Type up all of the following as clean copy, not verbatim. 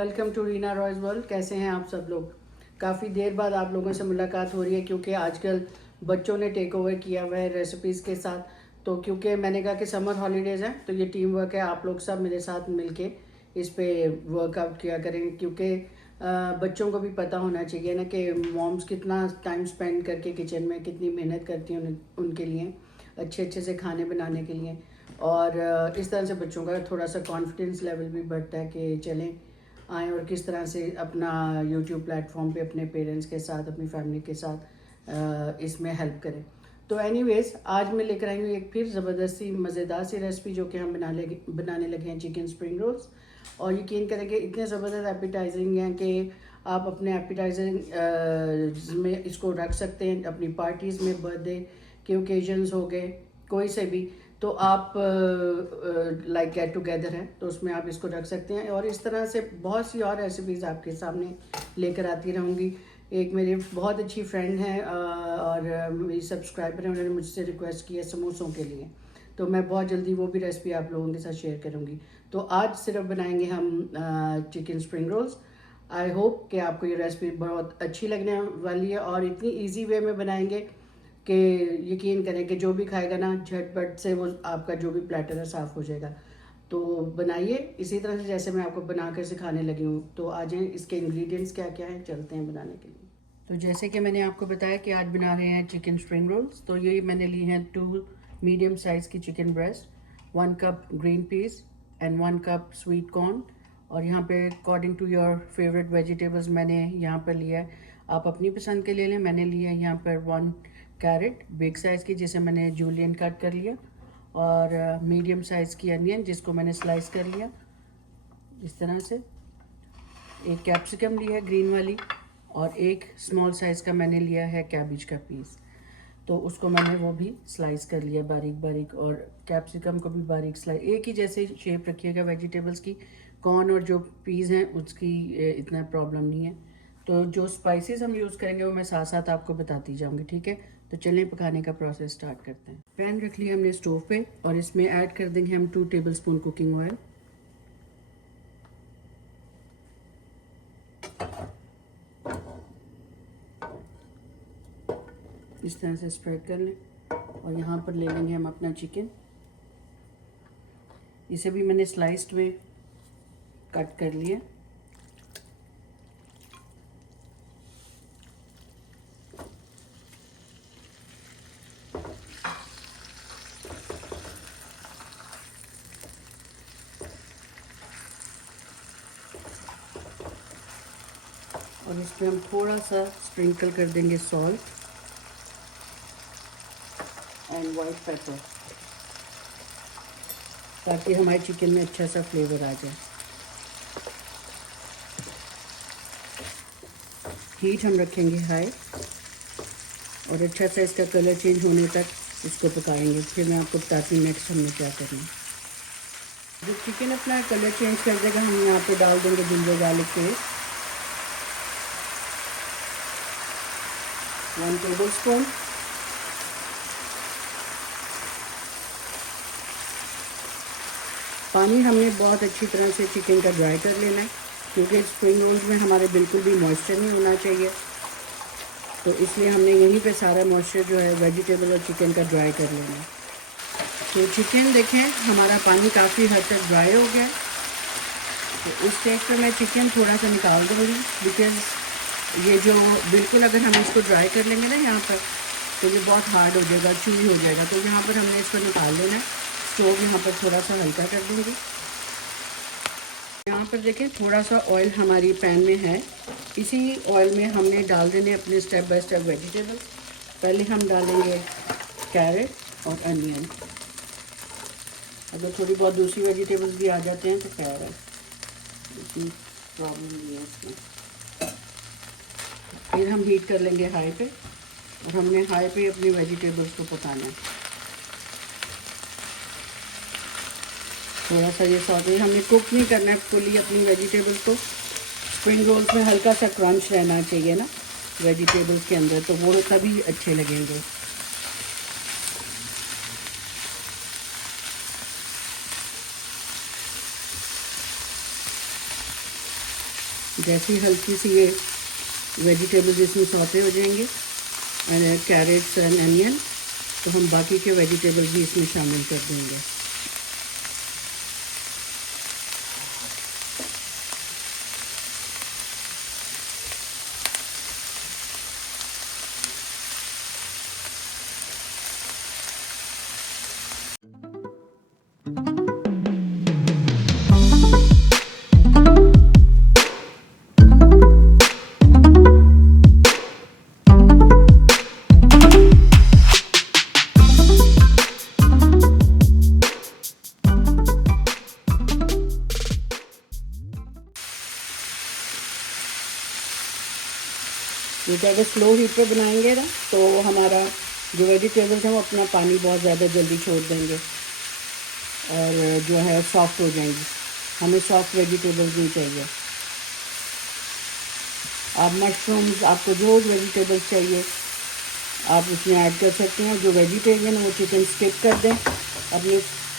Welcome to Reena Roy's world. कैसे हैं आप सब लोग? काफ़ी देर बाद आप लोगों से मुलाकात हो रही है क्योंकि आजकल बच्चों ने टेक ओवर किया हुआ है रेसिपीज़ के साथ। तो क्योंकि मैंने कहा कि समर हॉलीडेज़ हैं तो ये टीम वर्क है, आप लोग सब मेरे साथ मिलके इस पे वर्कआउट किया करेंगे क्योंकि बच्चों को भी पता होना चाहिए ना कि मॉम्स कितना टाइम स्पेंड करके किचन में कितनी मेहनत करती हैं उनके लिए अच्छे अच्छे से खाने बनाने के लिए। और इस तरह से बच्चों का थोड़ा सा कॉन्फिडेंस लेवल भी बढ़ता है कि चलें आएँ और किस तरह से अपना यूट्यूब प्लेटफॉर्म पे अपने पेरेंट्स के साथ अपनी फैमिली के साथ इसमें हेल्प करें। तो एनीवेज आज मैं लेकर आई हूँ एक फिर ज़बरदस्ती मज़ेदार सी रेसिपी जो कि हम बनाने लगे हैं चिकन स्प्रिंग रोल्स। और यकीन करें कि इतने ज़बरदस्त एपिटाइजिंग हैं कि आप अपने एपिटाइजिंग में इसको रख सकते हैं अपनी पार्टीज़ में, बर्थडे के ओकेजन्स हो गए कोई से भी, तो आप लाइक गेट टुगेदर हैं तो उसमें आप इसको रख सकते हैं। और इस तरह से बहुत सी और रेसिपीज़ आपके सामने लेकर आती रहूँगी। एक मेरी बहुत अच्छी फ्रेंड हैं और मेरी सब्सक्राइबर हैं, उन्होंने मुझसे रिक्वेस्ट की है समोसों के लिए, तो मैं बहुत जल्दी वो भी रेसिपी आप लोगों के साथ शेयर करूँगी। तो आज सिर्फ बनाएंगे हम chicken spring rolls. I hope कि आपको ये रेसिपी बहुत अच्छी लगने वाली है और इतनी इजी वे में बनाएंगे कि यकीन करें कि जो भी खाएगा ना झटपट से वो आपका जो भी प्लेटर है साफ़ हो जाएगा। तो बनाइए इसी तरह से जैसे मैं आपको बना कर सिखाने लगी हूँ। तो आ जाएँ, इसके इंग्रेडिएंट्स क्या क्या हैं, चलते हैं बनाने के लिए। तो जैसे कि मैंने आपको बताया कि आज बना रहे हैं चिकन स्प्रिंग रोल्स। तो ये मैंने ली हैं 2 मीडियम साइज़ की chicken breast, 1 cup green peas and 1 cup sweet corn. और यहाँ पे according to your favourite vegetables मैंने यहाँ पर लिया है, आप अपनी पसंद के ले लें। मैंने लिया है यहाँ पर 1 कैरेट बिग साइज़ की जिसे मैंने जूलियन कट कर लिया, और मीडियम साइज़ की अनियन जिसको मैंने स्लाइस कर लिया इस तरह से। एक कैप्सिकम लिया है ग्रीन वाली, और एक स्मॉल साइज़ का मैंने लिया है कैबिज का पीस, तो उसको मैंने वो भी स्लाइस कर लिया बारीक बारीक, और कैप्सिकम को भी बारीक स्लाइस। एक ही जैसे शेप रखिएगा वेजिटेबल्स की, कॉर्न और जो पीस हैं उसकी इतना प्रॉब्लम नहीं है। तो जो स्पाइसेस हम यूज़ करेंगे वो मैं साथ साथ आपको बताती जाऊँगी, ठीक है? तो चलिए पकाने का प्रोसेस स्टार्ट करते हैं। पैन रख लिया हमने स्टोव पे और इसमें ऐड कर देंगे हम 2 टेबलस्पून कुकिंग ऑयल। इस तरह से स्प्रेड कर लें, और यहाँ पर ले लेंगे हम अपना चिकन। इसे भी मैंने स्लाइस्ड में कट कर लिया। और इस पर हम थोड़ा सा स्प्रिंकल कर देंगे सॉल्ट एंड वाइट पेपर, ताकि हमारे चिकन में अच्छा सा फ्लेवर आ जाए। हीट हम रखेंगे हाई, और अच्छा सा इसका कलर चेंज होने तक इसको पकाएंगे। फिर मैं आपको बताती हूँ नेक्स्ट हमने क्या करना है। जब चिकन अपना कलर चेंज कर देगा हम यहाँ पे डाल देंगे जिंजर गार्लिक पेस्ट 1 टेबलस्पून। पानी हमने बहुत अच्छी तरह से चिकन का ड्राई कर लेना है क्योंकि स्प्रिंग रोल्स में हमारे बिल्कुल भी मॉइस्चर नहीं होना चाहिए, तो इसलिए हमने यहीं पे सारा मॉइस्चर जो है वेजिटेबल और चिकन का ड्राई कर लेना है। तो चिकन देखें हमारा पानी काफ़ी हद तक ड्राई हो गया है, तो इस स्टेज पर मैं चिकन थोड़ा सा निकाल दूँगी बिकॉज़ ये जो बिल्कुल अगर हम इसको ड्राई कर लेंगे ना यहाँ पर तो ये बहुत हार्ड हो जाएगा, चूई हो जाएगा। तो यहाँ पर हमने इसको निकाल लेना है। स्टोव यहाँ पर थोड़ा सा हल्का कर दूँगी। यहाँ पर देखें थोड़ा सा ऑयल हमारी पैन में है, इसी ऑयल में हमने डाल देने अपने स्टेप बाय स्टेप वेजिटेबल्स। पहले हम डालेंगे कैरेट और अनियन, अगर थोड़ी बहुत दूसरी वेजिटेबल्स भी आ जाते हैं तो खैर है, इतनी प्रॉब्लम नहीं है उसमें। फिर हम हीट कर लेंगे हाई पे, और हमने हाई पे अपनी वेजिटेबल्स को पकाना है। थोड़ा सा ये सॉटे, हमें कुक नहीं करना है फुली अपनी वेजिटेबल्स को। स्प्रिंग रोल्स में हल्का सा क्रंच रहना चाहिए ना वेजिटेबल्स के अंदर, तो वो तभी अच्छे लगेंगे। जैसे ही हल्की सी ये वेजिटेबल्स इसमें सौते हो जाएंगे कैरेट्स एंड अनियन, तो हम बाकी के वेजिटेबल्स भी इसमें शामिल कर देंगे। क्योंकि अगर स्लो हीट पे बनाएंगे ना तो हमारा जो वेजिटेबल्स हैं वो अपना पानी बहुत ज़्यादा जल्दी छोड़ देंगे और जो है सॉफ्ट हो जाएंगी। हमें सॉफ्ट वेजिटेबल्स नहीं चाहिए। आप मशरूम्स, आपको जो वेजिटेबल्स चाहिए आप उसमें ऐड कर सकते हैं। जो वेजिटेरियन है वो चिकन स्किप कर दें, अपनी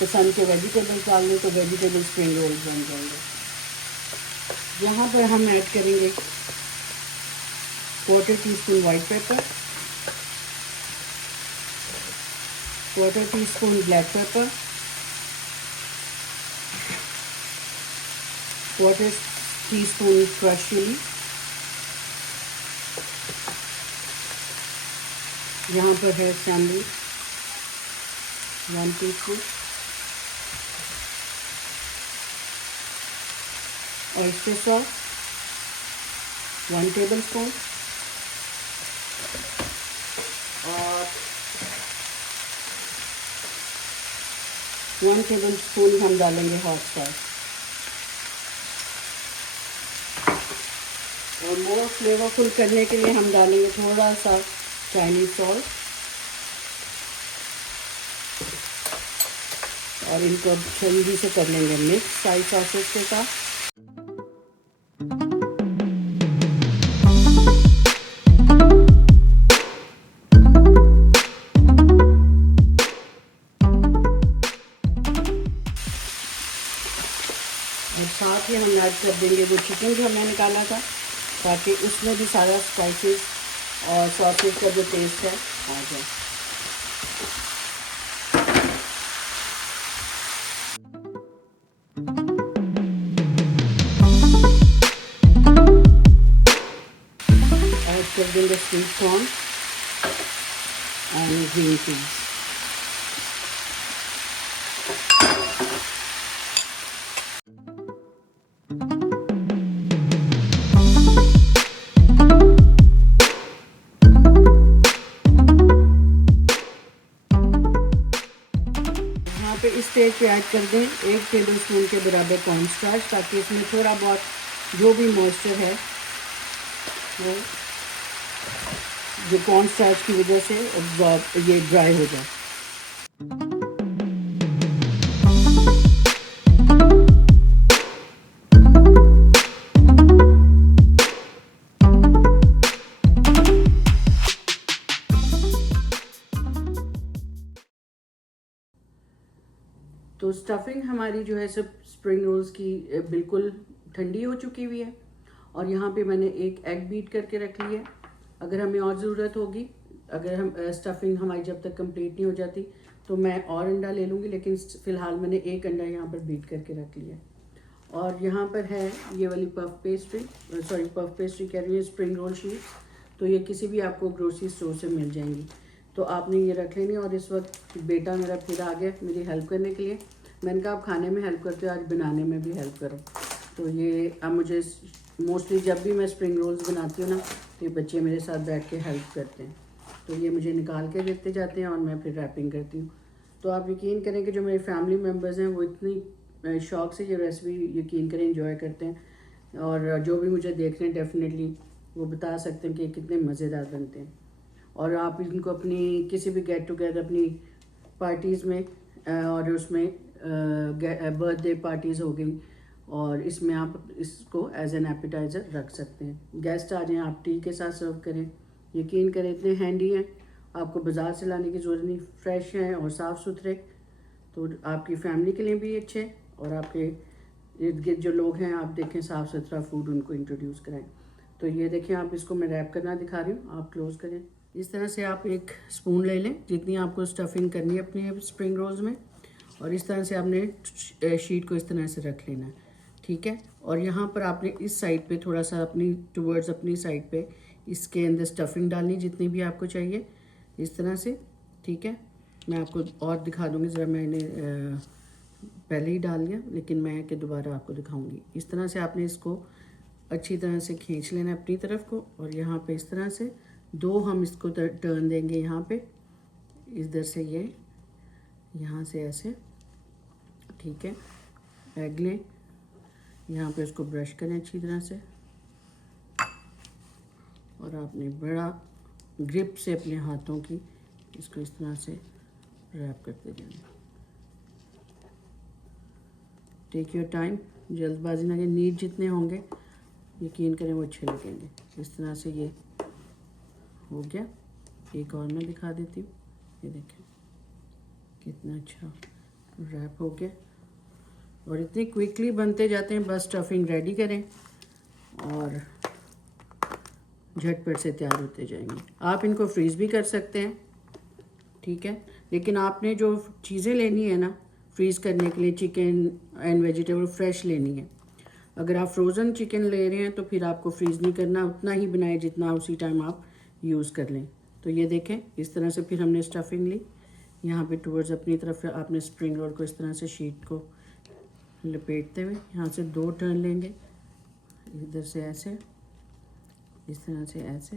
पसंद के वेजिटेबल्स डाल दें तो वेजिटेबल स्प्रिंग रोल्स बन जाएंगे। यहाँ पर हम ऐड करेंगे 1/4 teaspoon white pepper, 1/4 teaspoon black pepper, 1/4 teaspoon crush chilli, यहाँ पर है सैंडल 1 टीस्पून, ऑयस्टर सॉस 1 टेबलस्पून और 1 टेबलस्पून हम डालेंगे हॉट सॉस। और मोर फ्लेवरफुल करने के लिए हम डालेंगे थोड़ा सा चाइनीज सॉल्ट और इनको जल्दी से कर लेंगे मिक्स सारी सॉसेस के साथ। और साथ ही हम ऐड कर देंगे वो चिकन जो हमने निकाला था, ताकि उसमें भी सारा स्पाइसेस और सॉसेस का जो टेस्ट है आ जाए। ऐड कर देंगे sweet corn and green peas. यहाँ पे इस स्टेज पे ऐड कर दें 1 टेबलस्पून के बराबर कॉर्नस्टार्च, ताकि इसमें थोड़ा बहुत जो भी मॉइस्चर है वो जो कॉर्नस्टार्च की वजह से ये ड्राई हो जाए। तो स्टफिंग हमारी जो है सब स्प्रिंग रोल्स की बिल्कुल ठंडी हो चुकी हुई है और यहाँ पे मैंने एक एग बीट करके रख ली है। अगर हमें और ज़रूरत होगी, अगर हम स्टफिंग हमारी जब तक कंप्लीट नहीं हो जाती तो मैं और अंडा ले लूँगी, लेकिन फ़िलहाल मैंने एक अंडा यहाँ पर बीट करके रख लिया है। और यहाँ पर है ये वाली पफ पेस्ट्री कह रही है, स्प्रिंग रोल शीट्स। तो ये किसी भी आपको ग्रोसरी स्टोर से मिल जाएंगी, तो आपने ये रख लेनी। और इस वक्त बेटा मेरा फिर आ गया मेरी हेल्प करने के लिए। मैंने कहा आप खाने में हेल्प करते हो, आज बनाने में भी हेल्प करो। तो ये अब मुझे मोस्टली जब भी मैं स्प्रिंग रोल्स बनाती हूँ ना तो ये बच्चे मेरे साथ बैठ के हेल्प करते हैं। तो ये मुझे निकाल के देते जाते हैं और मैं फिर रैपिंग करती हूँ। तो आप यकीन करें कि जो मेरे फैमिली मेम्बर्स हैं वो इतनी शौक से ये रेसिपी यकीन करें एंजॉय करते हैं, और जो भी मुझे देख रहे हैं डेफिनेटली वो बता सकते हैं कि कितने मज़ेदार बनते हैं। और आप इनको अपनी किसी भी गेट टुगेदर, अपनी पार्टीज़ में और उसमें बर्थडे पार्टीज़ हो गई, और इसमें आप इसको एज एन एपिटाइज़र रख सकते हैं। गेस्ट आ जाएं आप टी के साथ सर्व करें। यकीन करें इतने हैंडी हैं, आपको बाज़ार से लाने की ज़रूरत नहीं, फ्रेश हैं और साफ़ सुथरे। तो आपकी फैमिली के लिए भी अच्छे और आपके इर्द गिर्द जो लोग हैं आप देखें साफ़ सुथरा फूड उनको इंट्रोड्यूस कराएं। तो ये देखें, आप इसको मैं रैप करना दिखा रही हूँ, आप क्लोज़ करें। इस तरह से आप एक स्पून ले लें जितनी आपको स्टफिंग करनी है अपने स्प्रिंग रोल्स में, और इस तरह से आपने शीट को इस तरह से रख लेना है, ठीक है। और यहाँ पर आपने इस साइड पे थोड़ा सा अपनी टुवर्ड्स अपनी साइड पे इसके अंदर स्टफिंग डालनी जितनी भी आपको चाहिए, इस तरह से, ठीक है। मैं आपको और दिखा दूँगी, ज़रा मैंने पहले ही डाल दिया, लेकिन मैं कि दोबारा आपको दिखाऊंगी। इस तरह से आपने इसको अच्छी तरह से खींच लेना है अपनी तरफ को, और यहाँ पे इस तरह से दो हम इसको टर्न देंगे, यहाँ पे इधर से ये, यहाँ से ऐसे, ठीक है। एग लें, यहाँ पे इसको ब्रश करें अच्छी तरह से, और आपने बड़ा ग्रिप से अपने हाथों की इसको इस तरह से रैप करते जाना। टेक योर टाइम, जल्दबाजी ना करें, नीट जितने होंगे यकीन करें वो अच्छे लगेंगे। इस तरह से ये हो गया। एक और मैं दिखा देती हूँ, ये देखें कितना अच्छा रैप हो गया, और इतनी क्विकली बनते जाते हैं। बस स्टफिंग रेडी करें और झटपट से तैयार होते जाएंगे। आप इनको फ्रीज़ भी कर सकते हैं, ठीक है, लेकिन आपने जो चीज़ें लेनी है ना फ्रीज़ करने के लिए, चिकन एंड वेजिटेबल फ्रेश लेनी है। अगर आप फ्रोज़न चिकन ले रहे हैं तो फिर आपको फ्रीज़ नहीं करना, उतना ही बनाए जितना उसी टाइम आप यूज़ कर लें। तो ये देखें इस तरह से फिर हमने स्टफिंग ली, यहाँ पे टुवर्ड्स अपनी तरफ आपने स्प्रिंग रोल को इस तरह से शीट को लपेटते हुए यहाँ से दो टर्न लेंगे, इधर से ऐसे, इस तरह से ऐसे,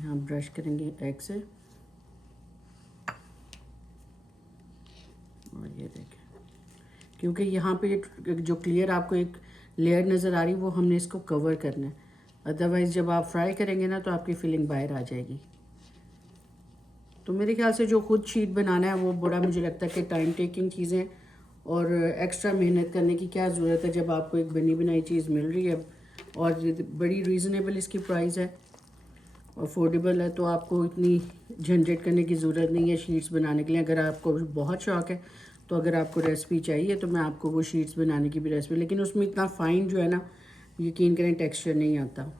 यहाँ ब्रश करेंगे एग से, और ये देखें, क्योंकि यहाँ पे जो क्लियर आपको एक लेयर नज़र आ रही है वो हमने इसको कवर करना है, अदरवाइज़ जब आप फ्राई करेंगे ना तो आपकी फिलिंग बाहर आ जाएगी। तो मेरे ख्याल से जो खुद शीट बनाना है वो बड़ा मुझे लगता है कि टाइम टेकिंग चीज़ें, और एक्स्ट्रा मेहनत करने की क्या ज़रूरत है जब आपको एक बनी बनाई चीज़ मिल रही है, और बड़ी रीज़नेबल इसकी प्राइस है, अफोर्डेबल है, तो आपको इतनी झंझट करने की ज़रूरत नहीं है शीट्स बनाने के लिए। अगर आपको बहुत शौक़ है तो अगर आपको रेसिपी चाहिए तो मैं आपको वो शीट्स बनाने की भी रेसिपी, लेकिन उसमें इतना फ़ाइन जो है ना, यकीन करें टेक्सचर नहीं आता।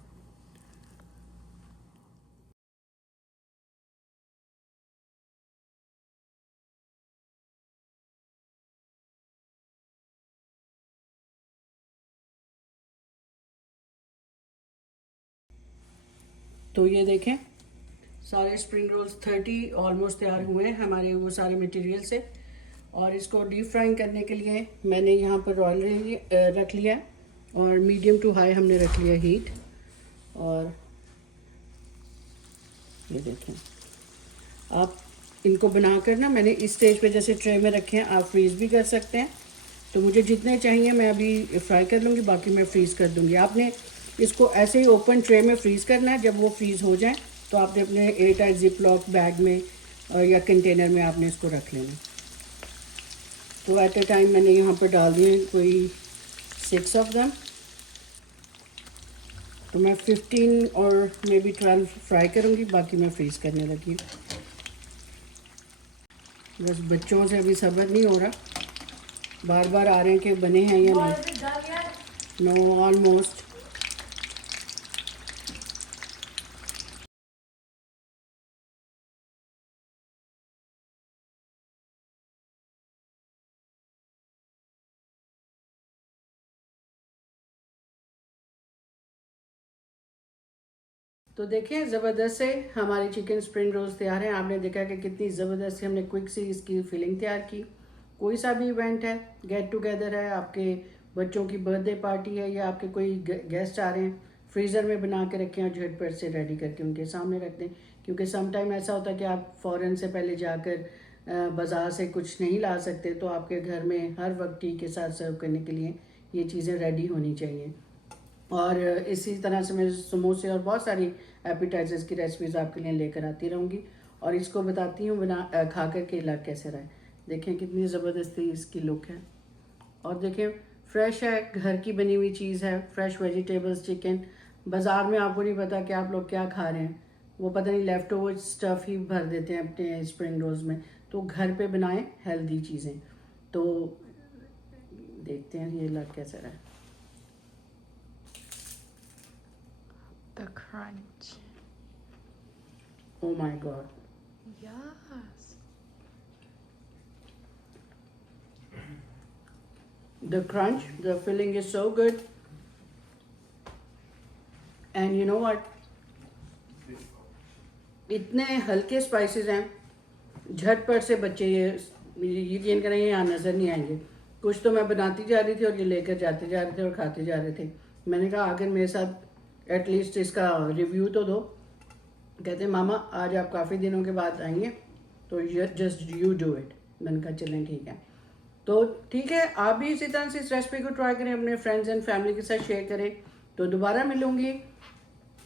तो ये देखें सारे स्प्रिंग रोल्स 30 ऑलमोस्ट तैयार हुए हैं हमारे वो सारे मटेरियल से, और इसको डीप फ्राइंग करने के लिए मैंने यहाँ पर ऑयल रख लिया है, और मीडियम टू हाई हमने रख लिया हीट। और ये देखें, आप इनको बनाकर ना मैंने इस स्टेज पे जैसे ट्रे में रखे हैं, आप फ्रीज़ भी कर सकते हैं। तो मुझे जितने चाहिए मैं अभी फ्राई कर लूँगी, बाकी मैं फ्रीज़ कर दूँगी। आपने इसको ऐसे ही ओपन ट्रे में फ्रीज़ करना है, जब वो फ्रीज़ हो जाए तो आपने अपने air tight zip lock bag में या कंटेनर में आपने इसको रख लेना। तो एट ए टाइम मैंने यहाँ पर डाल दिए कोई 6 ऑफ देम, तो मैं 15 और मे बी 12 फ्राई करूँगी, बाकी मैं फ्रीज़ करने लगी। बस बच्चों से अभी सब्र नहीं हो रहा, बार बार आ रहे हैं कि बने हैं या नहीं। No, almost. तो देखिए ज़बरदस्त से हमारे चिकन स्प्रिंग रोल्स तैयार हैं। आपने देखा कि कितनी ज़बरदस्त से हमने क्विक सी इसकी फिलिंग तैयार की। कोई सा भी इवेंट है, गेट टुगेदर है, आपके बच्चों की बर्थडे पार्टी है, या आपके कोई गेस्ट आ रहे हैं, फ्रीज़र में बना के रखें और झटपट से रेडी करके उनके सामने रख दें। क्योंकि सम टाइम ऐसा होता है कि आप फ़ौरन से पहले जाकर बाज़ार से कुछ नहीं ला सकते, तो आपके घर में हर वक्त टी के साथ सर्व करने के लिए ये चीज़ें रेडी होनी चाहिए। और इसी तरह से मैं समोसे और बहुत सारी एपिटाइजर्स की रेसिपीज़ आपके लिए लेकर आती रहूँगी, और इसको बताती हूँ बना खा कर के लग कैसे रहा है। देखें कितनी ज़बरदस्ती इसकी लुक है, और देखें फ्रेश है, घर की बनी हुई चीज़ है, फ्रेश वेजिटेबल्स, चिकन। बाज़ार में आपको नहीं पता कि आप लोग क्या खा रहे हैं, वो पता नहीं लेफ़्ट ओवर स्टफ़ ही भर देते हैं अपने स्प्रिंग रोल्स में। तो घर पे बनाएं हेल्दी चीज़ें। तो देखते हैं ये लग कैसा रहा है। The crunch. Oh my god. Yes. The crunch, the filling is so good. And you know what? इतने हल्के स्पाइसेस हैं, झटपट से बच्चे ये यकीन करें यहाँ नज़र नहीं आएंगे। कुछ तो मैं बनाती जा रही थी और ये लेकर जाते जा रहे थे और खाते जा रहे थे। मैंने कहा आखिर मेरे साथ एटलीस्ट इसका रिव्यू तो दो। कहते मामा आज आप काफ़ी दिनों के बाद आएंगे तो जस्ट यू डू इट। मैंने कहा चलें ठीक है। तो ठीक है, आप भी इसी तरह से इस रेसिपी को ट्राई करें, अपने फ्रेंड्स एंड फैमिली के साथ शेयर करें। तो दोबारा मिलूंगी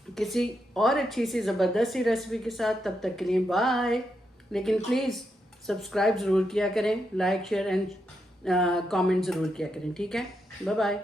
किसी और अच्छी सी ज़बरदस्त सी रेसिपी के साथ। तब तक के लिए बाय। लेकिन प्लीज़ सब्सक्राइब ज़रूर किया करें, लाइक शेयर एंड कमेंट ज़रूर किया करें, ठीक है। Bye bye.